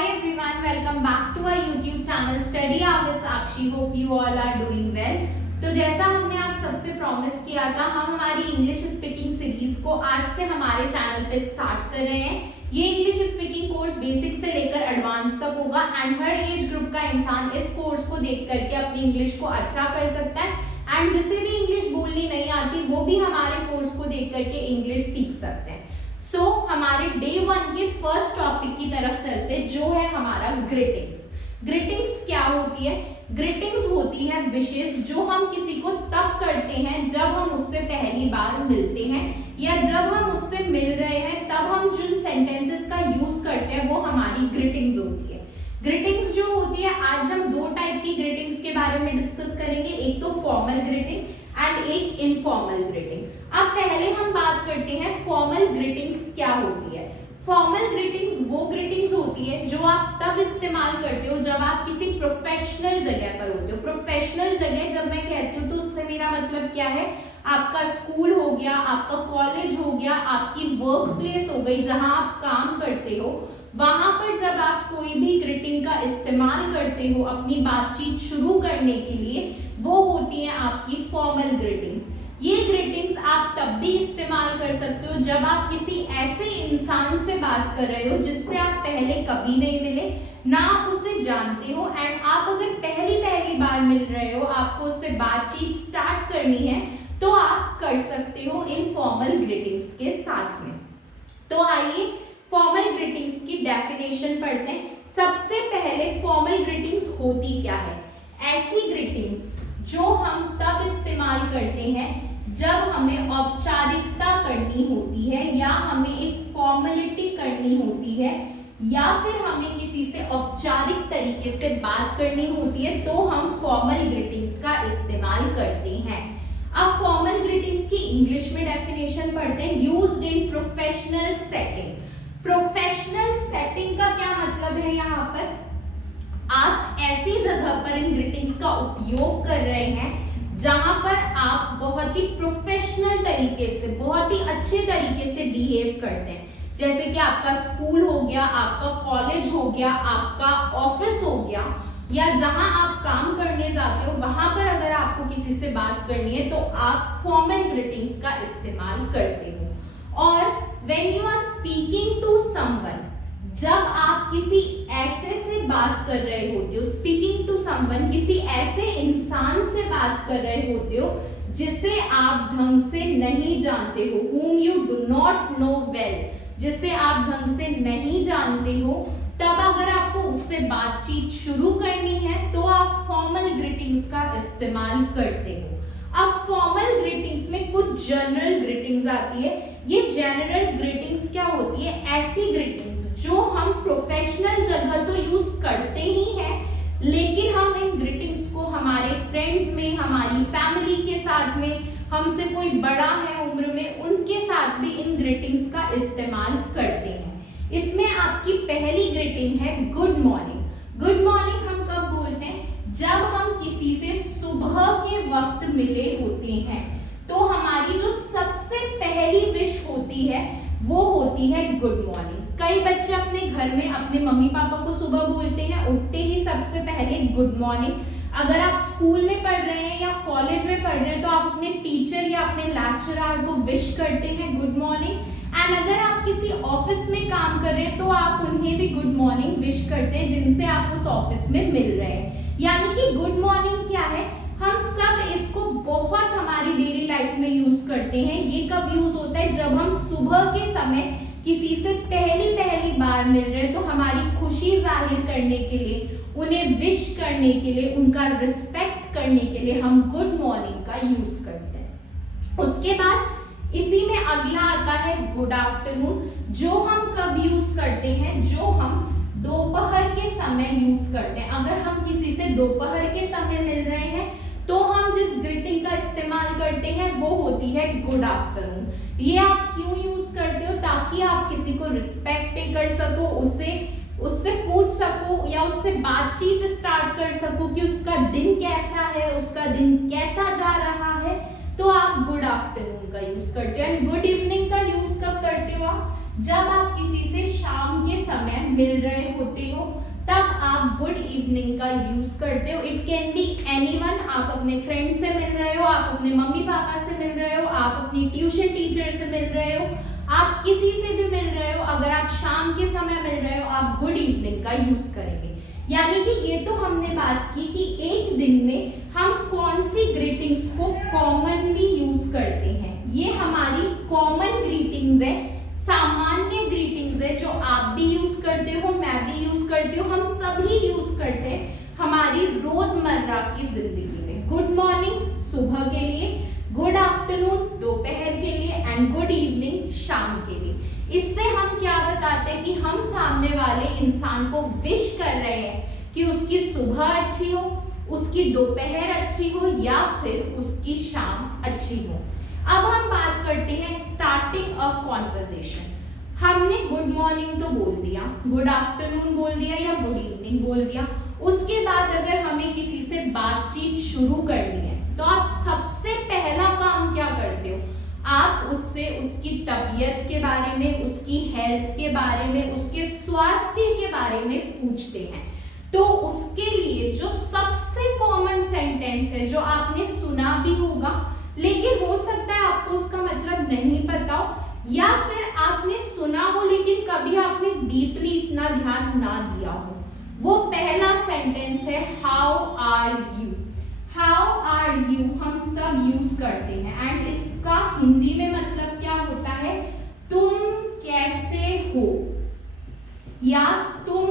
Hi everyone, welcome back to our YouTube channel Study Hour with Sakshi. Hope you all are doing well. तो जैसा हमने आप सबसे promise किया था, हम हमारी इंग्लिश स्पीकिंग सीरीज को आज से हमारे चैनल पे स्टार्ट कर रहे हैं। ये इंग्लिश स्पीकिंग कोर्स बेसिक से लेकर एडवांस तक होगा एंड हर एज ग्रुप का इंसान इस कोर्स को देख करके अपनी इंग्लिश को अच्छा कर सकता है एंड जिसे भी इंग्लिश बोलनी नहीं आती वो भी हमारे कोर्स को देख करके इंग्लिश सीख सकते हैं। हमारे डे 1 के फर्स्ट टॉपिक की तरफ चलते जो है हमारा ग्रीटिंग्स। ग्रीटिंग्स क्या होती है? ग्रीटिंग्स होती है विशेष जो हम किसी को तब करते हैं जब हम उससे पहली बार मिलते हैं या जब हम उससे मिल रहे हैं, तब हम जिन सेंटेंसेस का यूज करते हैं वो हमारी ग्रीटिंग्स होती है। ग्रीटिंग्स जो होती है, आज हम दो टाइप की ग्रीटिंग्स के बारे में डिस्कस करेंगे, एक तो फॉर्मल ग्रीटिंग एंड एक इनफॉर्मल ग्रीटिंग। अब पहले हम बात करते हैं फॉर्मल ग्रीटिंग्स क्या होती है। फॉर्मल ग्रीटिंग्स वो ग्रीटिंग्स होती है जो आप तब इस्तेमाल करते हो जब आप किसी प्रोफेशनल जगह पर होते हो। प्रोफेशनल जगह जब मैं कहती हूँ तो उससे मेरा मतलब क्या है, आपका स्कूल हो गया, आपका कॉलेज हो गया, आपकी वर्क प्लेस हो गई जहां आप काम करते हो, वहां पर जब आप कोई भी ग्रीटिंग का इस्तेमाल करते हो अपनी बातचीत शुरू करने के लिए, वो होती है आपकी फॉर्मल ग्रीटिंग्स। ये ग्रीटिंग्स आप तब भी इस्तेमाल कर सकते हो जब आप किसी ऐसे इंसान से बात कर रहे हो जिससे आप पहले कभी नहीं मिले, ना आप उसे जानते हो एंड आप अगर पहली बार मिल रहे हो, आपको उससे बातचीत स्टार्ट करनी है तो आप कर सकते हो इन फॉर्मल ग्रीटिंग्स के साथ में। तो आइए फॉर्मल ग्रीटिंग्स की डेफिनेशन पढ़ते हैं। सबसे पहले फॉर्मल ग्रीटिंग्स होती क्या है? ऐसी ग्रीटिंग्स जो हम तब इस्तेमाल करते हैं जब हमें औपचारिकता करनी होती है या हमें एक फॉर्मेलिटी करनी होती है या फिर हमें किसी से औपचारिक तरीके से बात करनी होती है, तो हम फॉर्मल ग्रीटिंग्स का इस्तेमाल करते हैं। अब फॉर्मल ग्रीटिंग्स की इंग्लिश में डेफिनेशन पढ़ते हैं। Used in professional setting. Professional setting का क्या मतलब है? यहाँ पर आप ऐसी जगह पर इन ग्रीटिंग्स का उपयोग कर रहे हैं जहां पर आप बहुत ही प्रोफेशनल तरीके से, बहुत ही अच्छे तरीके से बिहेव करते हैं। जैसे कि आपका स्कूल हो गया, आपका कॉलेज हो गया, आपका ऑफिस हो गया, या जहां आप काम करने जाते हो वहां पर अगर आपको किसी से बात करनी है तो आप फॉर्मल ग्रीटिंग्स का इस्तेमाल करते हो। और when you are speaking to someone, जब आप किसी ऐसे से बात कर रहे होते हो, स्पीकिंग टू समवन, किसी ऐसे इंसान से बात कर रहे होते हो जिसे आप ढंग से नहीं जानते हो, whom you do not know well, जिसे आप ढंग से नहीं जानते हो, तब अगर आपको उससे बातचीत शुरू करनी है तो आप फॉर्मल ग्रीटिंग्स का इस्तेमाल करते हो। अब फॉर्मल ग्रीटिंग्स में कुछ जनरल ग्रीटिंग्स आती है। ये जनरल ग्रीटिंग्स क्या होती है? ऐसी ग्रीटिंग्स जो हम प्रोफेशनल जगह तो यूज करते ही हैं, लेकिन हम इन ग्रीटिंग्स को हमारे फ्रेंड्स में, हमारी फैमिली के साथ में, हमसे कोई बड़ा है उम्र में, उनके साथ भी इन ग्रीटिंग्स का इस्तेमाल करते हैं। इसमें आपकी पहली ग्रीटिंग है गुड मॉर्निंग। गुड मॉर्निंग हम कब बोलते हैं? जब हम किसी से सुबह के वक्त मिले होते हैं तो हमारी जो सबसे पहली विश होती है वो होती है गुड मॉर्निंग। कई बच्चे अपने घर में अपने मम्मी पापा को सुबह बोलते हैं उठते ही सबसे पहले गुड मॉर्निंग। अगर आप स्कूल में पढ़ रहे हैं या कॉलेज में पढ़ रहे हैं तो आप अपने टीचर या अपने लेक्चरर को विश करते हैं गुड मॉर्निंग। एंड अगर आप किसी ऑफिस में काम कर रहे हैं तो आप उन्हें भी गुड मॉर्निंग विश करते हैं जिनसे आप उस ऑफिस में मिल रहे हैं। यानी कि गुड मॉर्निंग क्या है, हम सब इसको बहुत हमारी डेली लाइफ में यूज करते हैं। ये कब यूज होता है? जब हम सुबह के समय किसी से पहली बार मिल रहे हैं तो हमारी खुशी जाहिर करने के लिए, उन्हें विश करने के लिए, उनका रिस्पेक्ट करने के लिए हम गुड मॉर्निंग का यूज करते हैं। उसके बाद इसी में अगला आता है गुड आफ्टरनून, जो हम कब यूज करते हैं? जो हम दोपहर के समय यूज करते हैं। अगर हम किसी से दोपहर के समय मिल रहे हैं तो हम जिस ग्रीटिंग का इस्तेमाल करते हैं वो होती है गुड आफ्टरनून। ये आप क्यों यूज करते हो? ताकि आप किसी को रिस्पेक्ट पे कर सको, उससे पूछ सको या उससे बातचीत स्टार्ट कर सको कि उसका दिन कैसा है, उसका दिन कैसा जा रहा है, तो आप गुड आफ्टरनून का यूज करते हो। एंड गुड इवनिंग का यूज कब करते हो आप? जब आप किसी से शाम के समय मिल रहे होते हो तब आप गुड इवनिंग का यूज करते हो। इट कैन बी एनीवन, आप अपने फ्रेंड से मिल रहे हो, आप अपने मम्मी पापा से मिल रहे हो, आप अपनी ट्यूशन टीचर से मिल रहे हो, आप किसी से भी मिल रहे हो, अगर आप शाम के समय मिल रहे हो आप गुड इवनिंग का यूज करेंगे। यानी कि ये तो हमने बात की कि एक दिन में हम कौन सी ग्रीटिंग्स को कॉमनली यूज करते हैं। ये हमारी कॉमन ग्रीटिंग्स है, सामान्य ग्रीटिंग्स है, जो आप भी यूज करते हो, मैं भी यूज करती हूँ, हम सभी यूज करते हैं हमारी रोजमर्रा की जिंदगी में। गुड मॉर्निंग सुबह के लिए, गुड आफ्टरनून दोपहर के लिए एंड गुड इवनिंग शाम के लिए। इससे हम क्या बताते हैं कि हम सामने वाले इंसान को विश कर रहे हैं कि उसकी सुबह अच्छी हो, उसकी दोपहर अच्छी हो या फिर उसकी शाम अच्छी हो। अब हम बात करते हैं स्टार्टिंग अ कॉन्वर्सेशन। हमने गुड मॉर्निंग तो बोल दिया, गुड आफ्टरनून बोल दिया या गुड इवनिंग बोल दिया। उसके बाद अगर हमें किसी से बातचीत शुरू करनी है तो आप सबसे पहला काम क्या करते हो? आप उससे उसकी तबीयत के बारे में, उसकी हेल्थ के बारे में, उसके स्वास्थ्य के बारे में पूछते हैं। तो उसके लिए जो सबसे कॉमन सेंटेंस है जो आपने सुना भी होगा लेकिन हो सकता है आपको उसका मतलब नहीं पता हो, या फिर आपने सुना हो लेकिन कभी आपने डीपली इतना ध्यान ना दिया हो, वो पहला सेंटेंस है how are you. How are you हम सब यूज करते हैं एंड इसका हिंदी में मतलब क्या होता है? तुम कैसे हो या तुम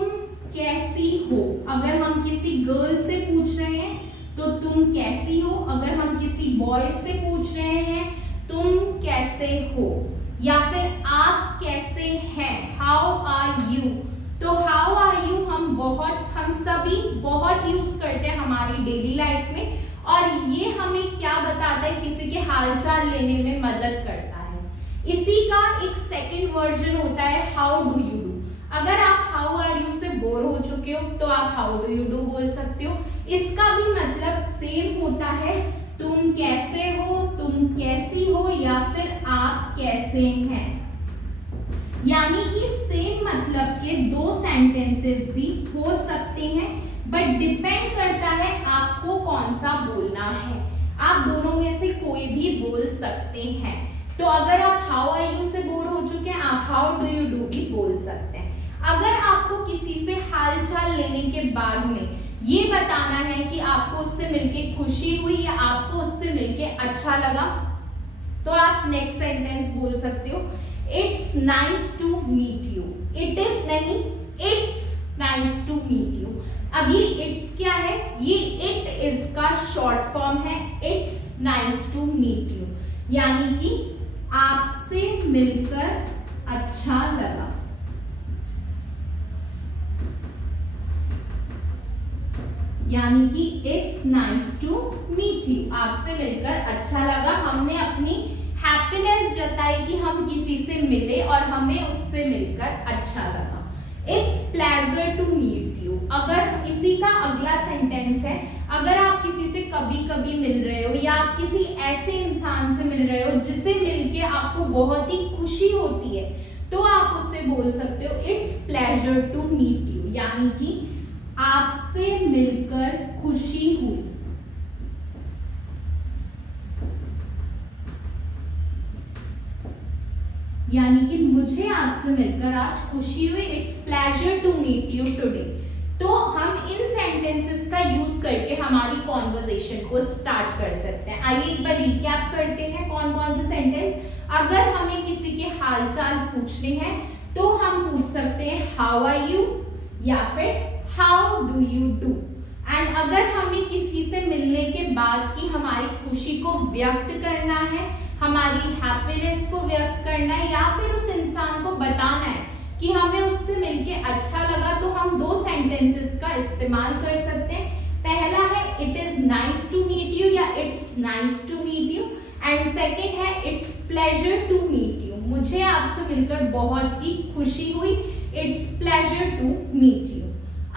कैसी हो। अगर हम किसी गर्ल से पूछ रहे हैं तो तुम कैसी हो, अगर हम किसी बॉय से पूछ रहे हैं तुम कैसे हो, या फिर आप कैसे हैं, हाउ आर यू। तो हाउ आर यू हम सभी बहुत यूज करते हैं हमारी डेली लाइफ में, और ये हमें क्या बताता है? किसी के हालचाल लेने में मदद करता है। इसी का एक सेकंड वर्जन होता है हाउ डू यू डू। अगर आप हाउ आर यू से बोर हो चुके हो तो आप हाउ डू यू डू बोल सकते हो। इसका भी मतलब सेम होता है, तुम कैसे हो, तुम कैसी हो या फिर आप कैसे हैं। यानी कि सेम मतलब के दो सेंटेंसेस भी हो सकते हैं, बट डिपेंड करता है आपको कौन सा बोलना है। आप दोनों में से कोई भी बोल सकते हैं। तो अगर आप हाउ आर यू से बोर हो चुके हैं आप हाउ डू यू डू भी बोल सकते हैं। अगर आपको किसी से हालचाल लेने के बाद में ये बताना है कि आपको उससे मिलके खुशी हुई या आपको उससे मिलके अच्छा लगा, तो आप नेक्स्ट सेंटेंस बोल सकते हो it's nice to meet you. It is नहीं, it's nice to meet you. अब ये इट्स क्या है? ये इट इज का शॉर्ट फॉर्म है, it's nice to meet you, यानी कि आपसे मिलकर अच्छा लगा। यानी कि it's nice to meet you, आपसे मिलकर अच्छा लगा। हमने अपनी हैप्पीनेस जताई कि हम किसी से मिले और हमें उससे मिलकर अच्छा लगा। It's pleasure to meet you. अगर इसी का अगला सेंटेंस है, अगर आप किसी से कभी कभी मिल रहे हो या आप किसी ऐसे इंसान से मिल रहे हो जिसे मिलके आपको बहुत ही खुशी होती है, तो आप उससे बोल सकते हो it's pleasure to meet you, यानी कि आपसे मिलकर खुशी हुई। यानी कि मुझे आपसे मिलकर आज खुशी हुई, it's pleasure to meet you today. तो हम इन सेंटेंसेस का यूज करके हमारी कॉन्वर्सेशन को स्टार्ट कर सकते हैं। आइए एक बार रिकैप करते हैं कौन कौन से सेंटेंस। अगर हमें किसी के हालचाल पूछने हैं तो हम पूछ सकते हैं हाउ आर यू या फिर how do you do. And अगर हमें किसी से मिलने के बाद की हमारी खुशी को व्यक्त करना है, हमारी हैप्पीनेस को व्यक्त करना है, या फिर उस इंसान को बताना है कि हमें उससे मिलके अच्छा लगा, तो हम दो सेंटेंसेस का इस्तेमाल कर सकते हैं। पहला है it is nice to meet you या it's nice to meet you, and second है it's pleasure to meet you, मुझे आपसे मिलकर बहुत ही खुशी हुई, it's pleasure to meet you.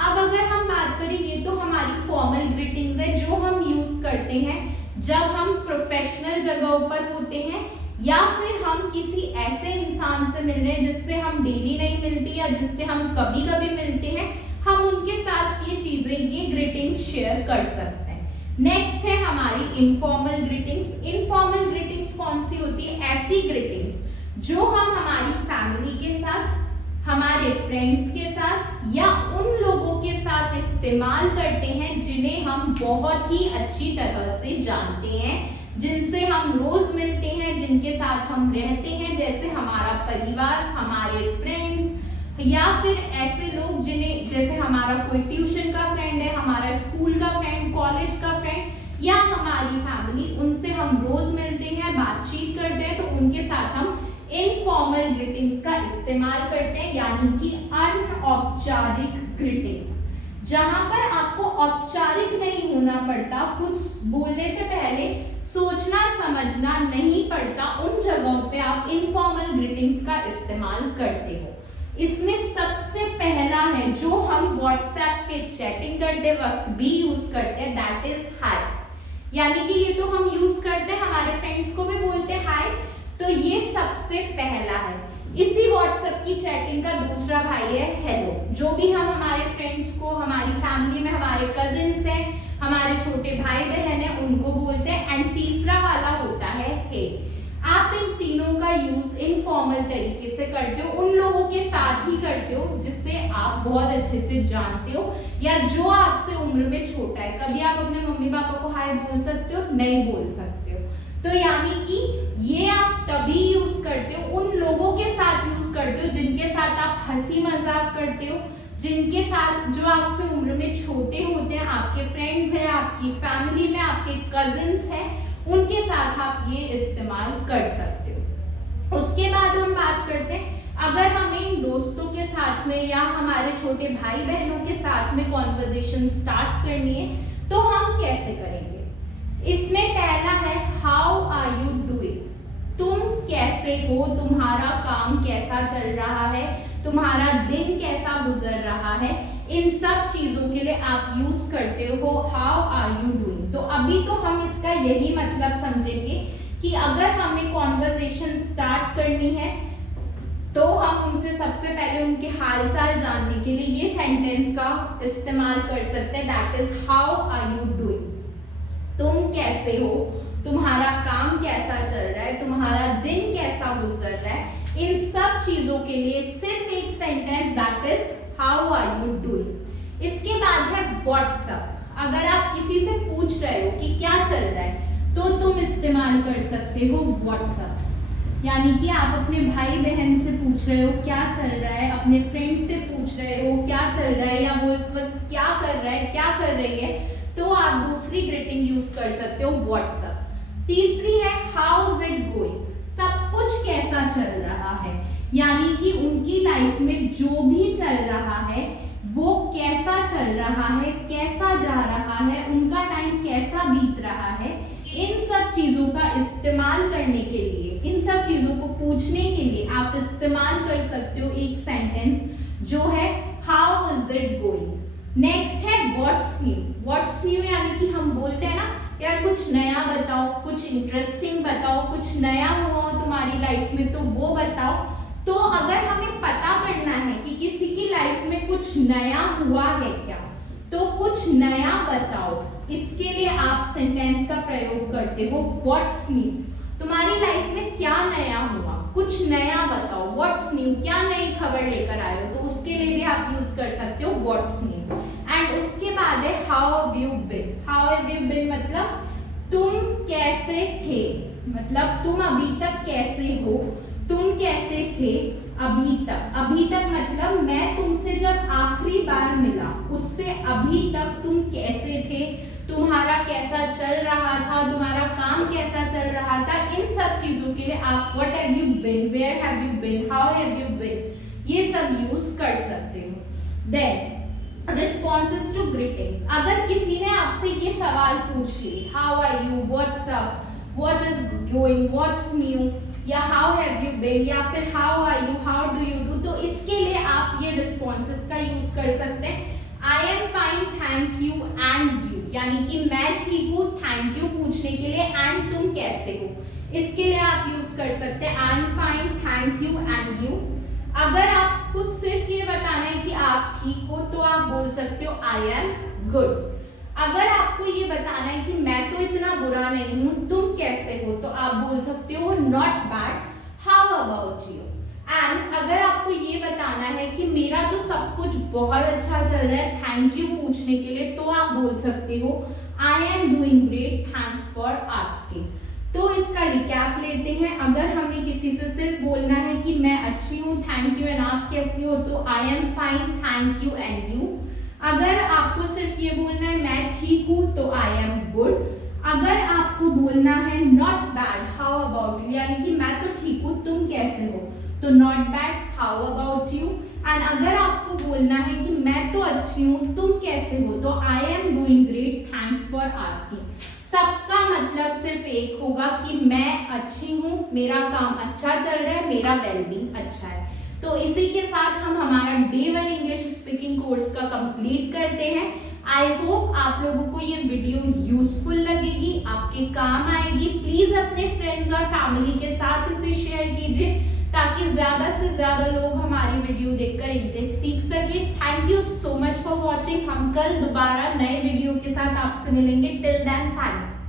अब अगर हम बात करें, ये तो हमारी फॉर्मल ग्रीटिंग्स है जो हम यूज करते हैं जब हम प्रोफेशनल जगहों पर होते हैं या फिर हम किसी ऐसे इंसान से मिल रहे हैं जिससे हम डेली नहीं मिलते या जिससे हम कभी कभी मिलते हैं, हम उनके साथ ये चीजें, ये ग्रीटिंग्स शेयर कर सकते हैं। नेक्स्ट है हमारी इनफॉर्मल ग्रीटिंग्स। इनफॉर्मल ग्रीटिंग्स कौन सी होती है? ऐसी ग्रीटिंग्स जो हम हमारी फैमिली के साथ, हमारे फ्रेंड्स के साथ या उन लोगों के साथ इस्तेमाल करते हैं जिन्हें हम बहुत ही अच्छी तरह से जानते हैं, जिनसे हम रोज मिलते हैं, जिनके साथ हम रहते हैं, जैसे हमारा परिवार, हमारे फ्रेंड्स या फिर ऐसे लोग जिन्हें, जैसे हमारा कोई ट्यूशन का फ्रेंड है, हमारा स्कूल का फ्रेंड, कॉलेज का फ्रेंड या हमारी फैमिली, उनसे हम रोज मिलते हैं, बातचीत करते हैं, तो उनके साथ हम इनफॉर्मल ग्रीटिंग्स का इस्तेमाल करते हैं, यानी कि अनौपचारिक ग्रीटिंग्स, जहां पर आपको औपचारिक नहीं होना पड़ता, कुछ बोलने से पहले सोचना समझना नहीं पड़ता, उन जगहों पे आप इनफॉर्मल ग्रीटिंग्स का इस्तेमाल करते हो। इसमें सबसे पहला है जो हम व्हाट्सएप पे चैटिंग करते वक्त भी यूज करते हैं, दैट इज हाय। यानी कि ये तो हम यूज करते हैं, हमारे फ्रेंड्स को भी बोलते हैं हाय, तो ये सबसे पहला है। इसी व्हाट्सएप की चैटिंग का दूसरा भाई है हेलो, जो भी हम हमारे फ्रेंड्स को, हमारी फैमिली में हमारे कजिन्स हैं, हमारे छोटे भाई बहन हैं, उनको बोलते हैं। एंड तीसरा वाला होता है हे। आप इन तीनों का यूज इनफॉर्मल तरीके से करते हो, उन लोगों के साथ ही करते हो जिससे आप बहुत अच्छे से जानते हो या जो आपसे उम्र में छोटा है। कभी आप अपने मम्मी पापा को हाय बोल सकते हो? नहीं बोल सकते हो। तो यानी कि ये आप तभी यूज करते हो, उन लोगों के साथ यूज करते हो जिनके साथ आप हंसी मजाक करते हो, जिनके साथ जो आपसे उम्र में छोटे होते हैं, आपके फ्रेंड्स हैं, आपकी फैमिली में आपके कजिन्स हैं, उनके साथ आप ये इस्तेमाल कर सकते हो। उसके बाद हम बात करते हैं, अगर हमें दोस्तों के साथ में या हमारे छोटे भाई बहनों के साथ में कॉन्वर्सेशन स्टार्ट करनी है तो हम कैसे करेंगे? इसमें पहला है हाउ आर यू डूइंग, तुम कैसे हो, तुम्हारा काम कैसा चल रहा है, तुम्हारा दिन कैसा गुजर रहा है, इन सब चीजों के लिए आप यूज करते हो हाउ आर यू डूइंग। तो अभी तो हम इसका यही मतलब समझेंगे कि अगर हमें कॉन्वर्सेशन स्टार्ट करनी है तो हम उनसे सबसे पहले उनके हालचाल जानने के लिए ये सेंटेंस का इस्तेमाल कर सकते हैं, that is how are you doing. तुम कैसे हो, तुम्हारा काम कैसा चल रहा है, तुम्हारा दिन कैसा गुजर रहा है, इन सब चीजों के लिए सिर्फ एक sentence, that is how are you doing. इसके बाद है व्हाट्सएप। अगर आप किसी से पूछ रहे हो कि क्या चल रहा है तो तुम इस्तेमाल कर सकते हो व्हाट्सएप। यानी कि आप अपने भाई बहन से पूछ रहे हो क्या चल रहा है, अपने फ्रेंड से पूछ रहे हो क्या चल रहा है, या वो इस वक्त क्या कर रहा है, क्या कर रही है, तो आप दूसरी ग्रीटिंग यूज कर सकते हो व्हाट्सएप। तीसरी है हाउ इज इट गोइंग, सब कुछ कैसा चल रहा है, यानी कि उनकी लाइफ में जो भी चल रहा है वो कैसा चल रहा है, कैसा जा रहा है, उनका टाइम कैसा बीत रहा है, इन सब चीजों का इस्तेमाल करने के लिए, इन सब चीजों को पूछने के लिए आप इस्तेमाल कर सकते हो एक सेंटेंस जो है how is it going. Next है व्हाट्स न्यू। व्हाट्स न्यू यानी कि हम बोलते हैं ना यार कुछ नया बताओ, कुछ इंटरेस्टिंग बताओ, कुछ नया हुआ हो तुम्हारी लाइफ में तो वो बताओ। तो अगर हमें पता करना है कि किसी की लाइफ में कुछ नया हुआ है क्या, तो कुछ नया बताओ, इसके लिए आप सेंटेंस का प्रयोग करते हो व्हाट्स न्यू। तुम्हारी लाइफ में क्या नया हुआ, कुछ नया बताओ, व्हाट्स न्यू, क्या नई खबर लेकर आए हो, तो उसके लिए भी आप यूज कर सकते हो व्हाट्स न्यू। एंड उसके बाद है how have you been. How have you been मतलब तुम कैसे थे, मतलब तुम अभी तक कैसे हो, तुम कैसे थे अभी तक। अभी तक मतलब मैं तुमसे जब आखिरी बार मिला उससे अभी तक तुम कैसे थे, तुम्हारा कैसा चल रहा था, तुम्हारा काम कैसा चल रहा था, इन सब चीजों के लिए आप what have you been, where have you been, how have you been, ये सब यूज कर सकते हो। Then responses to greetings. अगर किसी ने आपसे ये सवाल पूछ ली how are you, what's up, what is going, what's new, या हाउ हैव यू बीन, या फिर how are you, how do you do, तो इसके लिए आप ये रिस्पॉन्सेस का यूज कर सकते हैं। I am fine, thank you and you, यानी कि मैं ठीक हूँ, थैंक यू पूछने के लिए, एंड तुम कैसे हो, इसके लिए आप यूज कर सकते हैं I am fine, thank you and you. अगर आपको सिर्फ ये बताना है कि आप ठीक हो तो आप बोल सकते हो आई एम गुड। अगर आपको ये बताना है कि मैं तो इतना बुरा नहीं हूं, तुम कैसे हो, तो आप बोल सकते हो not bad, how about you. And अगर आपको ये बताना है कि मेरा तो सब कुछ बहुत अच्छा चल रहा है, थैंक यू पूछने के लिए, तो आप बोल सकते हो I am doing great, thanks for asking. तो इसका रिकैप लेते हैं। अगर हमें किसी से सिर्फ बोलना है कि मैं अच्छी हूँ, थैंक यू, एंड आप कैसी हो, तो I am fine, thank you and you. अगर आपको सिर्फ ये बोलना है मैं ठीक हूँ, तो आई एम गुड। अगर आपको बोलना है not bad, how about you, यानी कि मैं तो ठीक हूँ, तुम कैसे हो, तो not bad, how about you. And अगर आपको बोलना है कि मैं तो अच्छी हूँ, तुम कैसे हो, तो I am doing great, thanks for asking. सबका मतलब सिर्फ एक होगा कि मैं अच्छी हूँ, मेरा काम अच्छा चल रहा है, मेरा वेलबींग अच्छा है। तो इसी के साथ हम हमारा डे 1 इंग्लिश स्पीकिंग कोर्स का कंप्लीट करते हैं। आई होप आप लोगों को ये वीडियो यूजफुल लगेगी, आपके काम आएगी। प्लीज अपने फ्रेंड्स और फैमिली के साथ इसे शेयर कीजिए ताकि ज्यादा से ज्यादा लोग हमारी वीडियो देखकर इंग्लिश सीख सके। Thank you so much for watching. हम कल दोबारा नए वीडियो के साथ आपसे मिलेंगे। Till then thank you.